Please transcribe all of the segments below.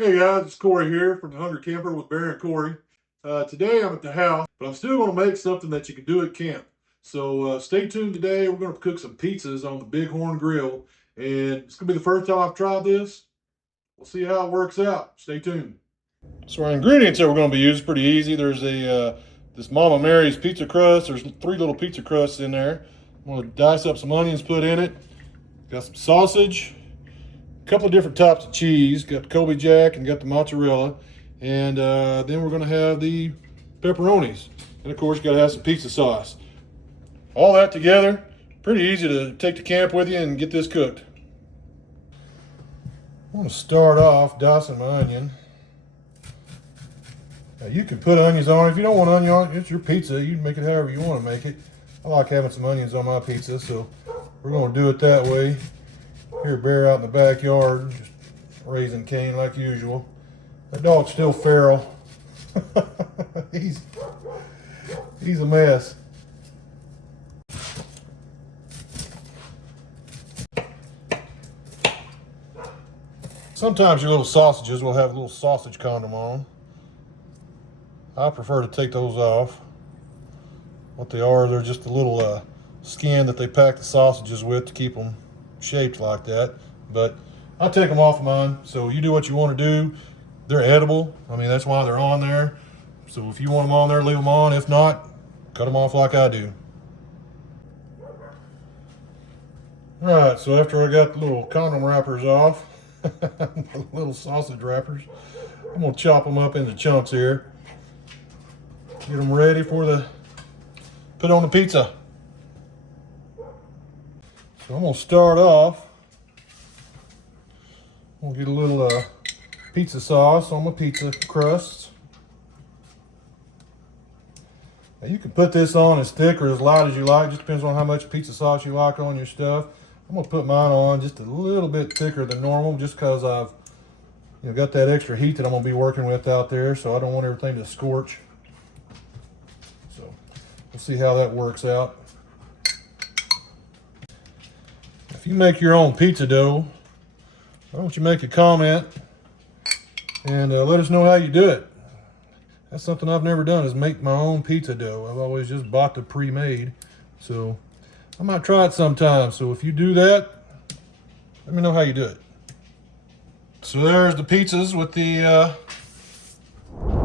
Hey guys, it's Corey here from the Hungry Camper with Barry and Corey. Today I'm at the house, but I'm still going to make something that you can do at camp. So stay tuned today. We're going to cook some pizzas on the Bighorn Grill, and it's going to be the first time I've tried this. We'll see how it works out. Stay tuned. So our ingredients that we're going to be using pretty easy. There's this Mama Mary's pizza crust. There's 3 little pizza crusts in there. I'm going to dice up some onions, put in it. Got some sausage. Couple of different types of cheese. Got the Kobe Jack and got the mozzarella, and then we're going to have the pepperonis, and of course you got to have some pizza sauce. All that together, pretty easy to take to camp with you and get this cooked. I'm going to start off dicing my onion. Now you can put onions on it. If you don't want onion on it, it's your pizza. You can make it however you want to make it. I like having some onions on my pizza, so we're going to do it that way. Here, Bear out in the backyard, just raising Cain like usual. That dog's still feral. he's a mess. Sometimes your little sausages will have a little sausage condom on them. I prefer to take those off. What they are, they're just a little skin that they pack the sausages with to keep them shaped like that, but I'll take them off mine. So you do what you want to do. They're edible. I mean, that's why they're on there. So if you want them on there, leave them on. If not, cut them off like I do. All right, so after I got the little condom wrappers off, the little sausage wrappers, I'm gonna chop them up into chunks here. Get them ready for the put on the pizza. So I'm gonna start off. I'm gonna get a little pizza sauce on my pizza crusts. Now you can put this on as thick or as light as you like. Just depends on how much pizza sauce you like on your stuff. I'm gonna put mine on just a little bit thicker than normal, just because I've got that extra heat that I'm gonna be working with out there. So I don't want everything to scorch. So we'll see how that works out. If you make your own pizza dough, why don't you make a comment and let us know how you do it. That's something I've never done, is make my own pizza dough. I've always just bought the pre-made. So I might try it sometime. So if you do that, let me know how you do it. So there's the pizzas with the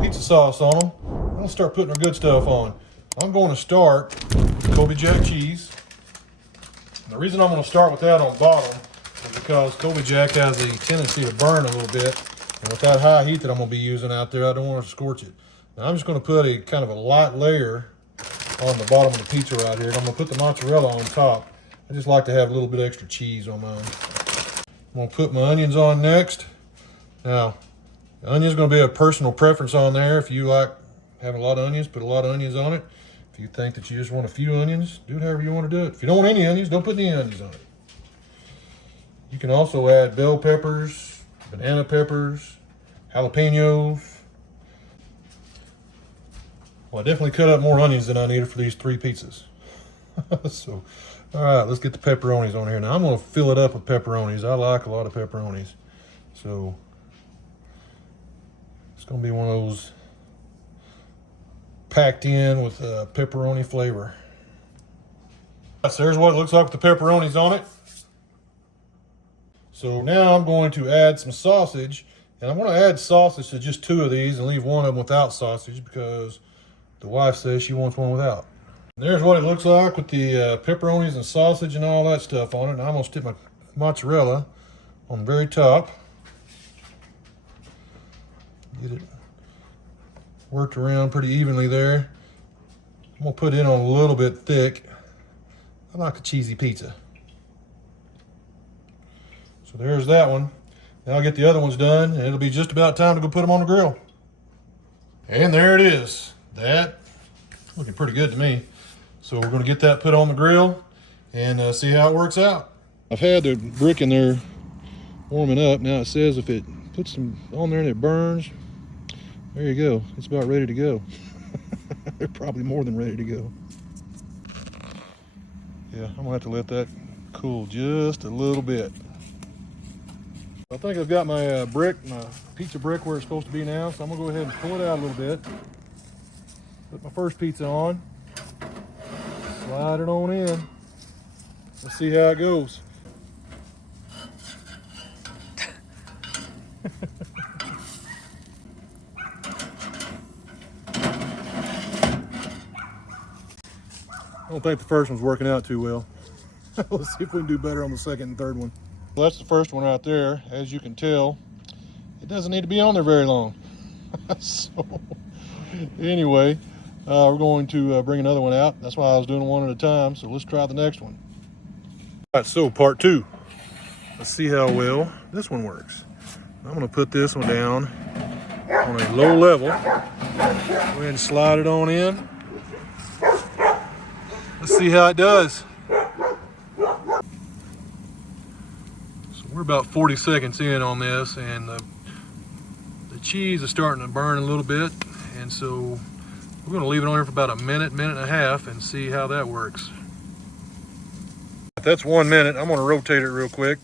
pizza sauce on them. I'll start putting our good stuff on. I'm going to start with Kobe Jack cheese. The reason I'm going to start with that on bottom is because Kobe Jack has a tendency to burn a little bit. And with that high heat that I'm going to be using out there, I don't want to scorch it. Now I'm just going to put a kind of a light layer on the bottom of the pizza right here. And I'm going to put the mozzarella on top. I just like to have a little bit extra cheese on mine. I'm going to put my onions on next. Now, the onion's going to be a personal preference on there. If you like having a lot of onions, put a lot of onions on it. If you think that you just want a few onions, do it however you want to do it. If you don't want any onions, don't put any onions on it. You can also add bell peppers, banana peppers, jalapenos. Well, I definitely cut up more onions than I needed for these 3 pizzas. So, all right, let's get the pepperonis on here. Now, I'm going to fill it up with pepperonis. I like a lot of pepperonis. So, it's going to be one of those packed in with pepperoni flavor. So there's what it looks like with the pepperonis on it. So now I'm going to add some sausage, and I'm going to add sausage to just 2 of these and leave one of them without sausage because the wife says she wants one without. And there's what it looks like with the pepperonis and sausage and all that stuff on it. Now I'm going to stick my mozzarella on the very top. Get it worked around pretty evenly there. I'm gonna put it on a little bit thick. I like a cheesy pizza. So there's that one. Now I'll get the other ones done, and it'll be just about time to go put them on the grill. And there it is. That looking pretty good to me. So we're gonna get that put on the grill and see how it works out. I've had the brick in there warming up. Now it says if it puts them on there and it burns, there you go. It's about ready to go. They're probably more than ready to go. Yeah, I'm gonna have to let that cool just a little bit. I think I've got my my pizza brick where it's supposed to be now, so I'm gonna go ahead and pull it out a little bit. Put my first pizza on. Slide it on in. Let's see how it goes. I don't think the first one's working out too well. Let's see if we can do better on the second and third one. Well, that's the first one right there. As you can tell, it doesn't need to be on there very long. So, anyway, we're going to bring another one out. That's why I was doing one at a time. So let's try the next one. All right, so part two. Let's see how well this one works. I'm going to put this one down on a low level. Go ahead and slide it on in. Let's see how it does. So we're about 40 seconds in on this, and the cheese is starting to burn a little bit, and so we're going to leave it on here for about a minute, minute and a half, and see how that works. That's 1 minute. I'm going to rotate it real quick.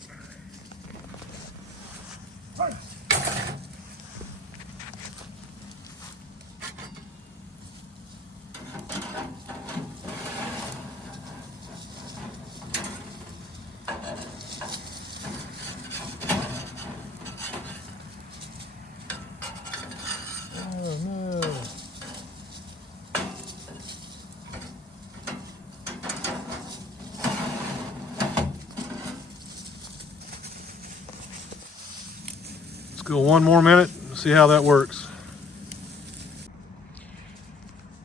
Oh no. Let's go 1 more minute and see how that works.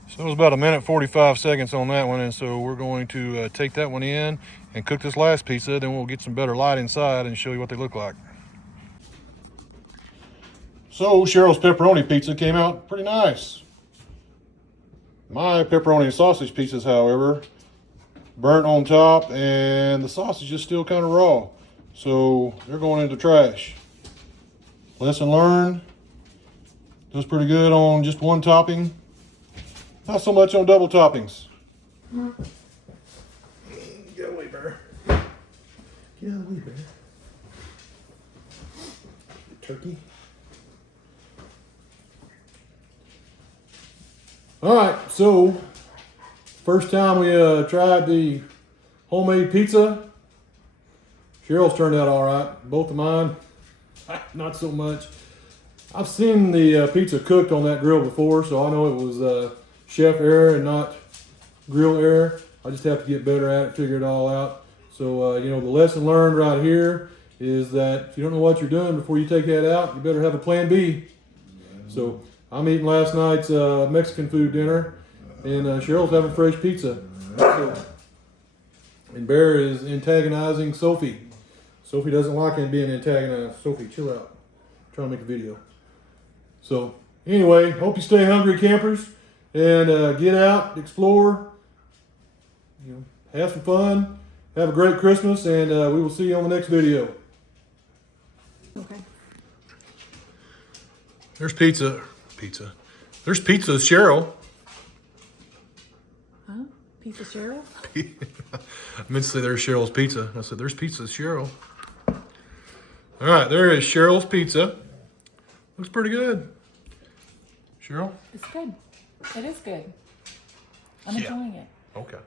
So it was about 1:45 seconds on that one, and so we're going to take that one in and cook this last pizza, then we'll get some better light inside and show you what they look like. So Cheryl's pepperoni pizza came out pretty nice. My pepperoni and sausage pizzas, however, burnt on top, and the sausage is still kind of raw. So they're going into trash. Lesson learned. Does pretty good on just one topping. Not so much on double toppings. Get away, bear. Get out of the way, bear. Turkey. All right, so first time we tried the homemade pizza. Cheryl's turned out all right. Both of mine, not so much. I've seen the pizza cooked on that grill before, so I know it was chef error and not grill error. I just have to get better at it, figure it all out. So, you know, the lesson learned right here is that if you don't know what you're doing before you take that out, you better have a plan B. So I'm eating last night's Mexican food dinner, and Cheryl's having fresh pizza. So, and Bear is antagonizing Sophie. Sophie doesn't like him being antagonized. Sophie, chill out. I'm trying to make a video. So anyway, hope you stay hungry, campers, and get out, explore, you know, have some fun, have a great Christmas, and we will see you on the next video. Okay. There's pizza. There's pizza, Cheryl. Huh? Pizza Cheryl? I meant to say there's Cheryl's pizza. I said there's pizza, Cheryl. All right, there is Cheryl's pizza. Looks pretty good. Cheryl? It's good. It is good. I'm enjoying it. Okay.